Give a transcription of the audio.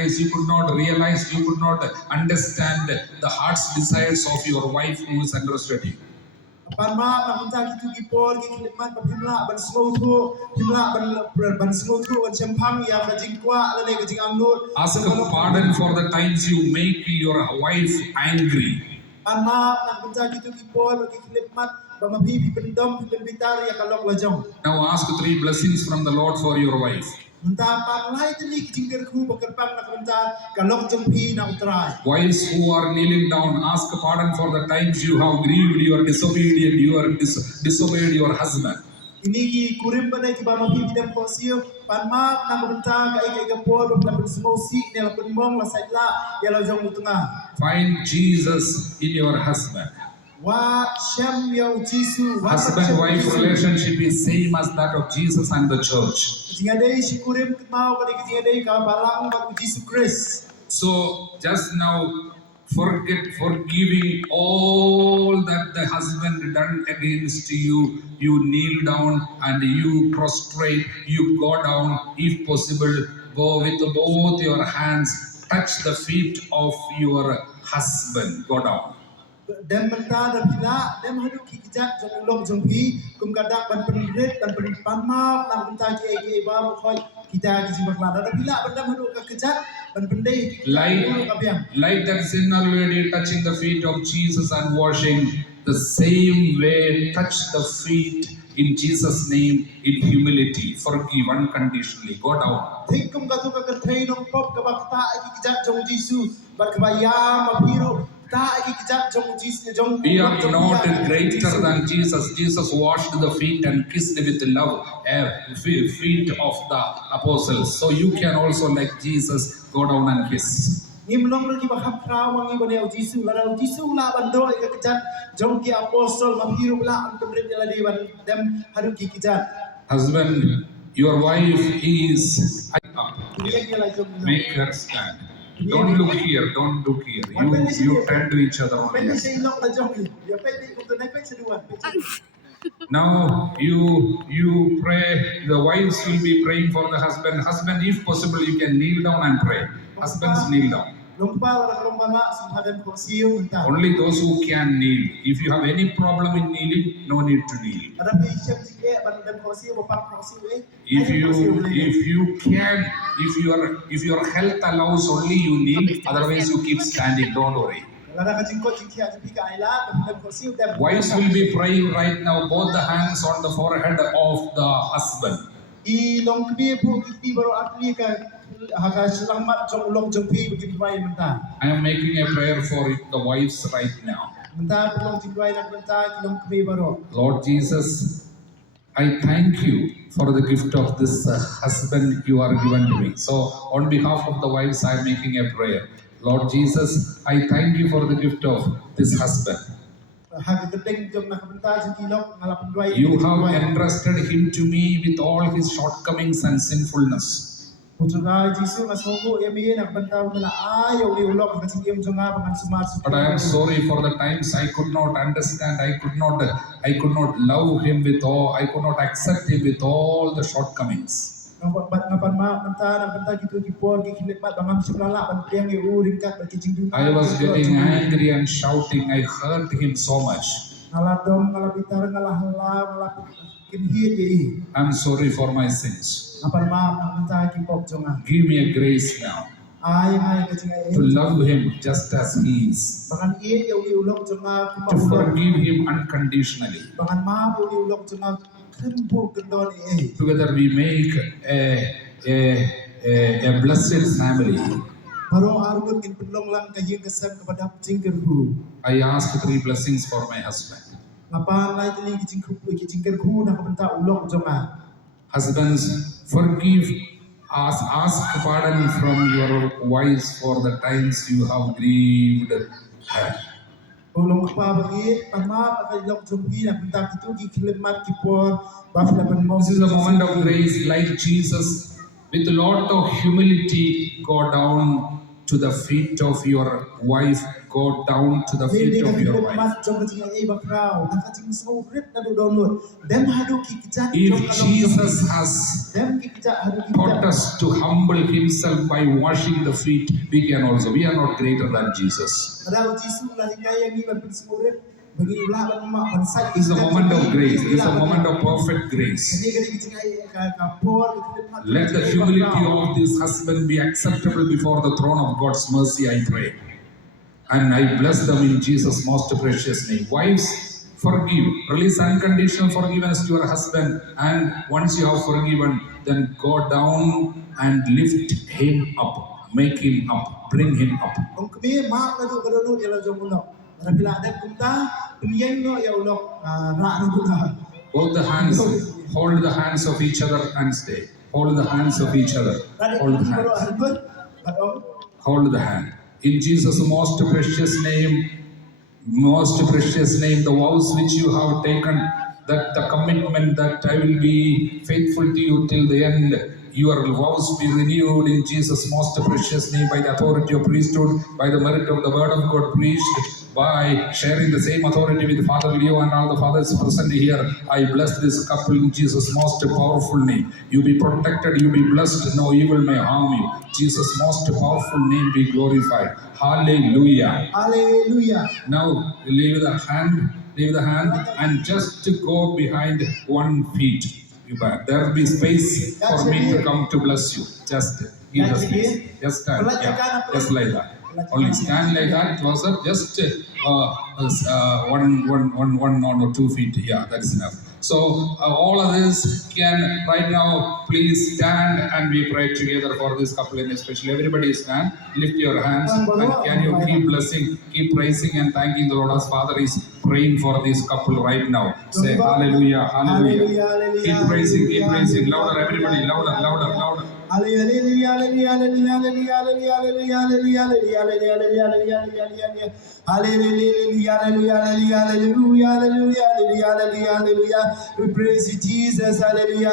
You could not realize, you could not understand the heart's desires of your wife who is interested in you. Panma nakunta kitu kipor kiklimat pimla ban slotu pimla ban slotu ban champang ya kajingkwa lele kajing angnut. Ask pardon for the times you make your wife angry. Panma nakunta kitu kipor kiklimat bamapi pyndem pyndem ya kalok lajong. Now ask 3 blessings from the Lord for your wife. Wives who are kneeling down, ask pardon for the times you have grieved, you are disobedient, you are disobeyed your husband. Inigi kurim pada ki bama pi bidam kosio panma na kubenta ka ike por la persimosi ne la penmong la saitla ya la jong mutunga. Find Jesus in your husband. Husband-wife relationship is same as that of Jesus and the church. So just now forgiving all that the husband done against you. You kneel down and you prostrate, you go down, if possible, go with both your hands, touch the feet of your husband, go down. Dem mentara bila dem hadu kikijat jong ulok jong pi kum kadak ban penrit dan penpanma nam mentah ke ba khoi kita kiji bakla da bila bandam hadu kekejat ban pendai like that sinner lady touching the feet of Jesus and washing, the same way touch the feet in Jesus' name in humility, forgive unconditionally, go down. Thikum katu kathai nong pop kabakta kikijat jong Jisu bat kabaya mapiru. We are not greater than Jesus. Jesus washed the feet and kissed with love feet of the apostles. So you can also, like Jesus, go down and kiss. Husband, your wife is make her stand. Don't look here, don't look here. You turn to each other. Now you pray, the wives will be praying for the husband. Husband, if possible, you can kneel down and pray. Husbands, kneel down. Only those who can kneel. If you have any problem in kneeling, no need to kneel. If you can, if your health allows, only you kneel. Otherwise, you keep standing. Don't worry. Wives will be praying right now, both the hands on the forehead of the husband. I am making a prayer for the wives right now. Lord Jesus, I thank you for the gift of this husband you are given to me. So on behalf of the wives, I am making a prayer. Lord Jesus, I thank you for the gift of this husband. You have entrusted him to me with all his shortcomings and sinfulness. But I am sorry for the times I could not understand, I could not love him with all, I could not accept him with all the shortcomings. I was getting angry and shouting, I hurt him so much. I'm sorry for my sins. Give me a grace now to love him just as he is, to forgive him unconditionally. Together we make a blessed family. I ask 3 blessings for my husband. Husbands, forgive, ask pardon from your wives for the times you have grieved her. This is a moment of grace, like Jesus, with a lot of humility, go down to the feet of your wife. Go down to the feet of your wife. If Jesus has taught us to humble himself by washing the feet, we can also. We are not greater than Jesus. This is a moment of grace. This is a moment of perfect grace. Let the humility of this husband be acceptable before the throne of God's mercy, I pray. And I bless them in Jesus' most precious name. Wives, forgive. Release unconditional forgiveness to your husband. And once you have forgiven, then go down and lift him up. Make him up. Bring him up. Both the hands, hold the hands of each other and stay. Hold the hands of each other. Hold the hands. Hold the hand. In Jesus' most precious name, the vows which you have taken, that the commitment that I will be faithful to you till the end, your vows be renewed in Jesus' most precious name by the authority of priesthood, by the merit of the word of God preached, by sharing the same authority with Father Leo and all the fathers present here. I bless this couple in Jesus' most powerful name. You be protected, you be blessed, no evil may harm you. Jesus' most powerful name be glorified. Hallelujah. Hallelujah. Now leave the hand, and just to go behind 1 feet. There will be space for me to come to bless you. Just give the space. Just stand. Yeah, just like that. Only stand like that, closer. Just 1 or 2 feet. Yeah, that's enough. So all of this can right now please stand and we pray together for this couple, and especially everybody stand, lift your hands, and can you keep blessing, keep praising and thanking the Lord as Father is praying for this couple right now. Say hallelujah, hallelujah. Keep praising, louder everybody, louder. Hallelujah. We praise you, Jesus. Hallelujah.